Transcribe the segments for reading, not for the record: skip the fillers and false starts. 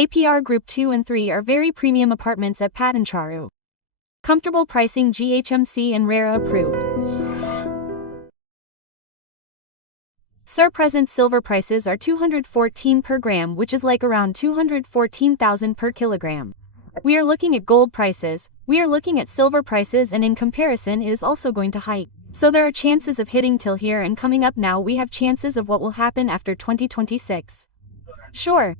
APR Group 2 and 3 are very premium apartments at Patancharu. Comfortable pricing, GHMC and RERA approved. Sir, present silver prices are 214 per gram, which is like around 214,000 per kilogram. We are looking at gold prices, we are looking at silver prices, and in comparison it is also going to hike. So there are chances of hitting till here, and coming up now we have chances of what will happen after 2026. Sure.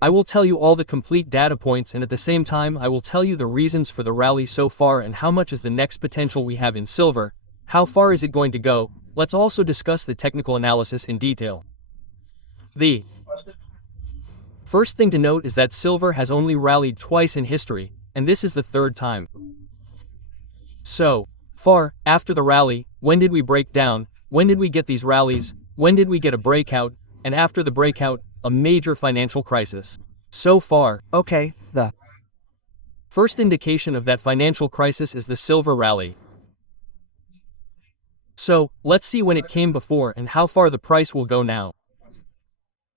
I will tell you all the complete data points, and at the same time I will tell you the reasons for the rally so far and how much is the next potential we have in silver, how far is it going to go. Let's also discuss the technical analysis in detail. The first thing to note is that silver has only rallied twice in history, and this is the third time. So far, after the rally, when did we break down? When did we get these rallies? When did we get a breakout? And after the breakout, a major financial crisis. So far, okay, the first indication of that financial crisis is the silver rally. So, let's see when it came before and how far the price will go now.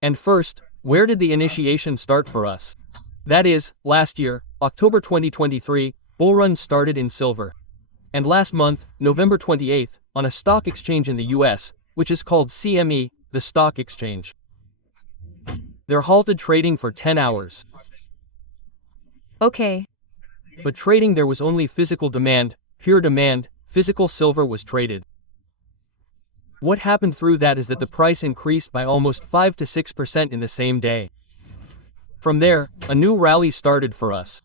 And first, where did the initiation start for us? That is, last year, October 2023, bull run started in silver. And last month, November 28th, on a stock exchange in the US, which is called CME, the stock exchange. They're halted trading for 10 hours. Okay. But trading, there was only physical demand, pure demand, physical silver was traded. What happened through that is that the price increased by almost 5 to 6% in the same day. From there, a new rally started for us.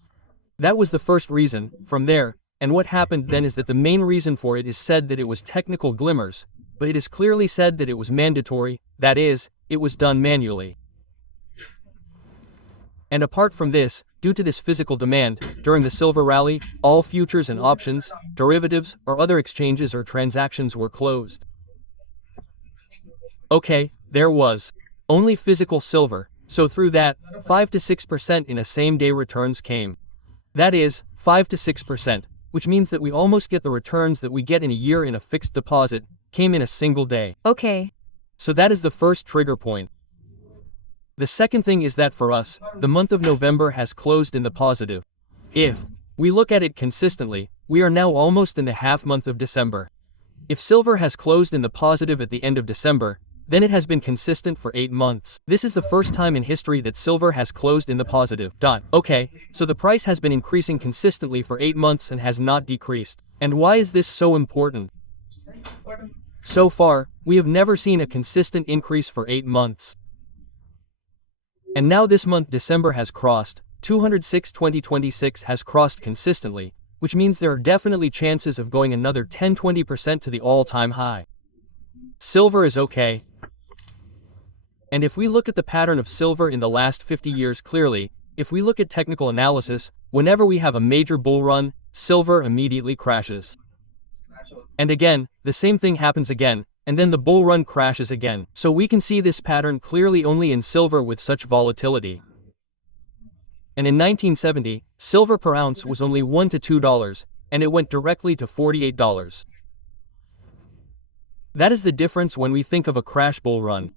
That was the first reason. From there, and what happened then is that the main reason for it is said that it was technical glimmers, but it is clearly said that it was mandatory, that is, it was done manually. And apart from this, due to this physical demand, during the silver rally, all futures and options, derivatives, or other exchanges or transactions were closed. Okay, there was only physical silver, so through that, 5 to 6% in a same-day returns came. That is, 5 to 6%, which means that we almost get the returns that we get in a year in a fixed deposit, came in a single day. Okay. So that is the first trigger point. The second thing is that for us, the month of November has closed in the positive. If we look at it consistently, we are now almost in the half month of December. If silver has closed in the positive at the end of December, then it has been consistent for 8 months. This is the first time in history that silver has closed in the positive. Okay, so the price has been increasing consistently for 8 months and has not decreased. And why is this so important? So far, we have never seen a consistent increase for 8 months. And now this month December has crossed, 206-2026 has crossed consistently, which means there are definitely chances of going another 10-20% to the all-time high. Silver is okay. And if we look at the pattern of silver in the last 50 years clearly, if we look at technical analysis, whenever we have a major bull run, silver immediately crashes. And again, the same thing happens again, and then the bull run crashes again. So we can see this pattern clearly only in silver with such volatility. And in 1970, silver per ounce was only $1 to $2, and it went directly to $48. That is the difference when we think of a crash bull run.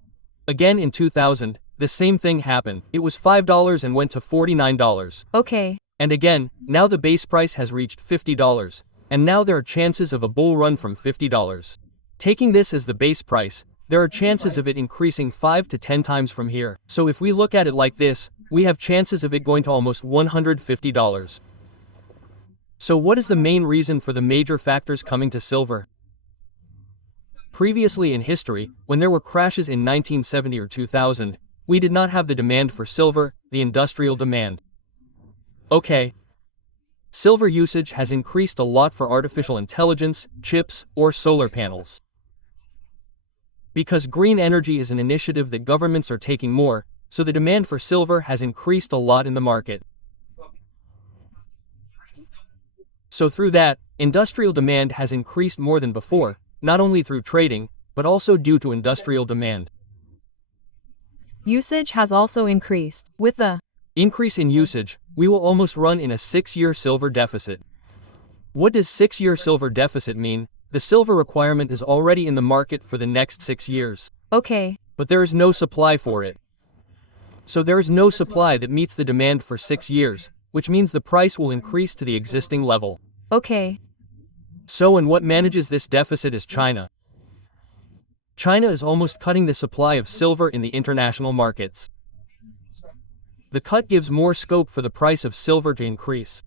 Again in 2000, the same thing happened. It was $5 and went to $49. Okay. And again, now the base price has reached $50, and now there are chances of a bull run from $50. Taking this as the base price, there are chances of it increasing 5 to 10 times from here. So if we look at it like this, we have chances of it going to almost $150. So what is the main reason for the major factors coming to silver? Previously in history, when there were crashes in 1970 or 2000, we did not have the demand for silver, the industrial demand. Okay. Silver usage has increased a lot for artificial intelligence, chips, or solar panels. Because green energy is an initiative that governments are taking more, so the demand for silver has increased a lot in the market. So through that, industrial demand has increased more than before, not only through trading, but also due to industrial demand. Usage has also increased. With the increase in usage, we will almost run in a 6-year silver deficit. What does 6-year silver deficit mean? The silver requirement is already in the market for the next 6 years. Okay. But there is no supply for it. So there is no supply that meets the demand for 6 years, which means the price will increase to the existing level. Okay. So and what manages this deficit is China. China is almost cutting the supply of silver in the international markets. The cut gives more scope for the price of silver to increase.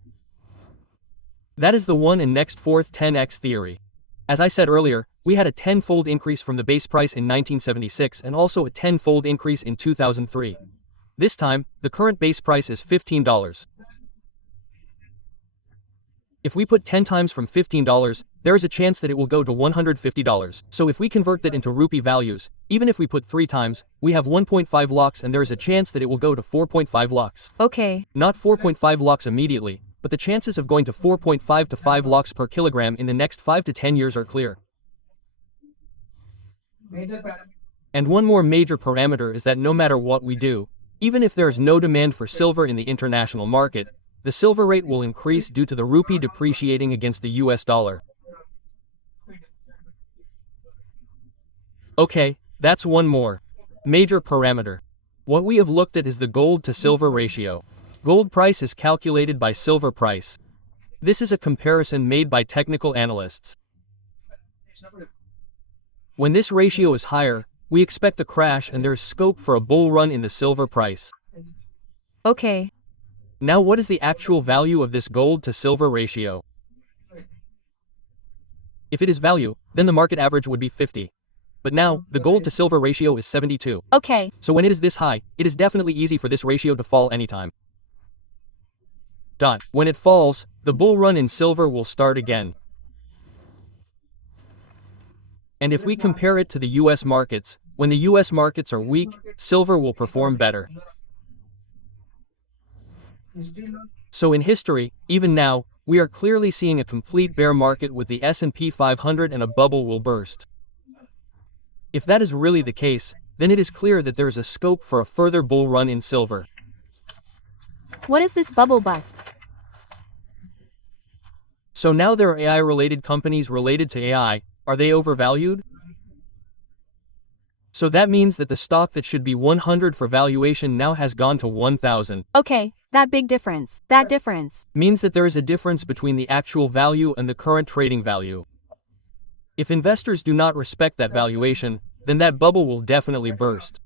That is the 1 and next fourth 10x theory. As I said earlier, we had a 10-fold increase from the base price in 1976 and also a 10-fold increase in 2003. This time, the current base price is $15. If we put 10 times from $15, there is a chance that it will go to $150. So if we convert that into rupee values, even if we put 3 times, we have 1.5 lakhs and there is a chance that it will go to 4.5 lakhs. Okay. Not 4.5 lakhs immediately, but the chances of going to 4.5 to 5 lakhs per kilogram in the next 5 to 10 years are clear. And one more major parameter is that no matter what we do, even if there is no demand for silver in the international market, the silver rate will increase due to the rupee depreciating against the US dollar. Okay, that's one more major parameter. What we have looked at is the gold to silver ratio. Gold price is calculated by silver price. This is a comparison made by technical analysts. When this ratio is higher, we expect a crash and there's scope for a bull run in the silver price. Okay. Now what is the actual value of this gold to silver ratio? If it is value, then the market average would be 50. But now, the gold to silver ratio is 72. Okay. So when it is this high, it is definitely easy for this ratio to fall anytime. When it falls, the bull run in silver will start again. And if we compare it to the US markets, when the US markets are weak, silver will perform better. So in history, even now, we are clearly seeing a complete bear market with the S&P 500 and a bubble will burst. If that is really the case, then it is clear that there is a scope for a further bull run in silver. What is this bubble bust? So now there are AI-related companies related to AI. Are they overvalued? So that means that the stock that should be 100 for valuation now has gone to 1,000. Okay, that big difference. That difference means that there is a difference between the actual value and the current trading value. If investors do not respect that valuation, then that bubble will definitely burst.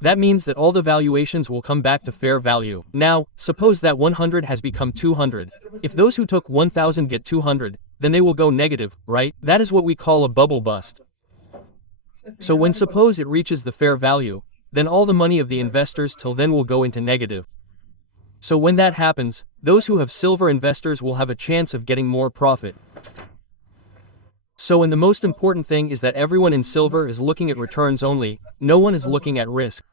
That means that all the valuations will come back to fair value. Now, suppose that 100 has become 200. If those who took 1,000 get 200, then they will go negative, right? That is what we call a bubble bust. So when suppose it reaches the fair value, then all the money of the investors till then will go into negative. So when that happens, those who have silver investors will have a chance of getting more profit. So and the most important thing is that everyone in silver is looking at returns only, no one is looking at risk.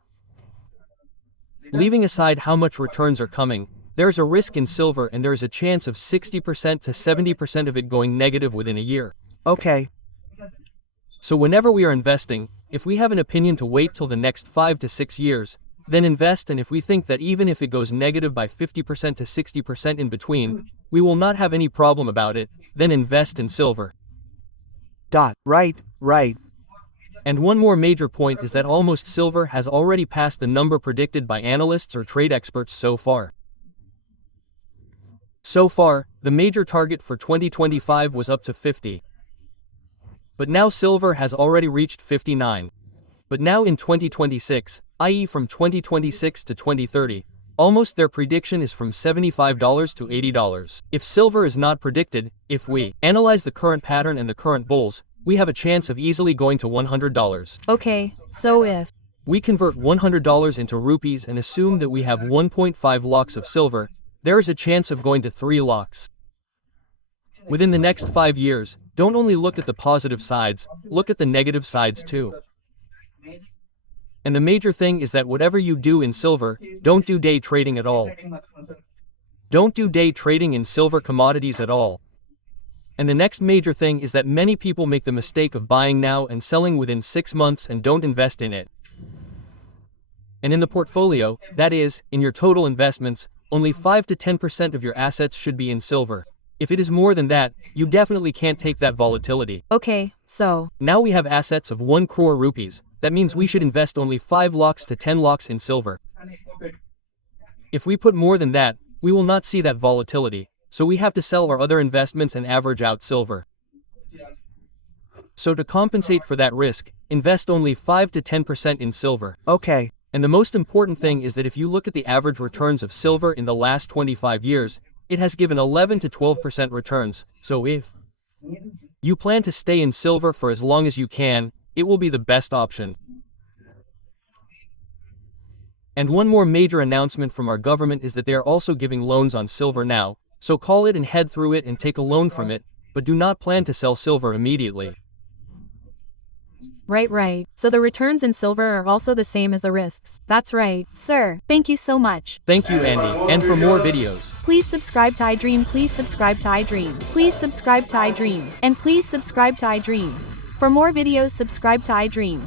Leaving aside how much returns are coming, there is a risk in silver and there is a chance of 60% to 70% of it going negative within a year. Okay. So whenever we are investing, if we have an opinion to wait till the next 5 to 6 years, then invest, and if we think that even if it goes negative by 50% to 60% in between, we will not have any problem about it, then invest in silver. Right. And one more major point is that almost silver has already passed the number predicted by analysts or trade experts so far. So far, the major target for 2025 was up to 50. But now silver has already reached 59. But now in 2026, i.e. from 2026 to 2030, almost their prediction is from $75 to $80. If silver is not predicted, if we analyze the current pattern and the current bulls, we have a chance of easily going to $100. Okay, so if we convert $100 into rupees and assume that we have 1.5 lakhs of silver, there is a chance of going to 3 lakhs. Within the next 5 years, don't only look at the positive sides, look at the negative sides too. And the major thing is that whatever you do in silver, don't do day trading at all. Don't do day trading in silver commodities at all. And the next major thing is that many people make the mistake of buying now and selling within 6 months and don't invest in it. And in the portfolio, that is, in your total investments, only 5 to 10% of your assets should be in silver. If it is more than that, you definitely can't take that volatility. Okay, so now we have assets of 1 crore rupees. That means we should invest only 5 lakhs to 10 lakhs in silver. If we put more than that, we will not see that volatility, so we have to sell our other investments and average out silver. So to compensate for that risk, invest only 5 to 10% in silver. Okay. And the most important thing is that if you look at the average returns of silver in the last 25 years, it has given 11 to 12% returns, so if you plan to stay in silver for as long as you can, it will be the best option. And one more major announcement from our government is that they are also giving loans on silver now, so call it and head through it and take a loan from it, but do not plan to sell silver immediately. Right. So the returns in silver are also the same as the risks. That's right. Sir, thank you so much. Thank you, Andy, and for more videos, Please subscribe to iDream. Please subscribe to iDream. Please subscribe to iDream. And please subscribe to iDream. For more videos, subscribe to iDream.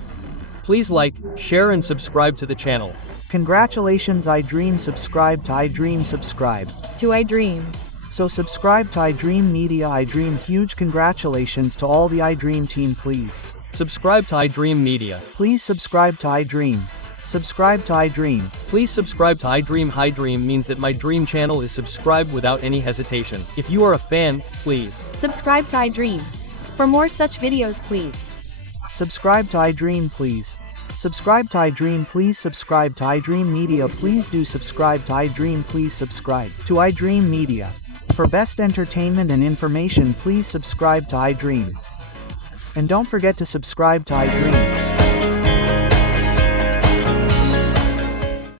please like, share and subscribe to the channel. Congratulations iDream, subscribe to iDream, subscribe. To iDream. So subscribe to iDream Media, iDream, huge congratulations to all the iDream team, please. Subscribe to iDream Media. Please subscribe to iDream. Subscribe to iDream. Please subscribe to iDream. iDream means that my dream channel is subscribed without any hesitation. If you are a fan, please Subscribe to iDream. For more such videos, please Subscribe to iDream, please. Subscribe to iDream, please subscribe to iDream Media, please do subscribe to iDream, please subscribe to iDream Media. For best entertainment and information, please subscribe to iDream. And don't forget to subscribe to iDream.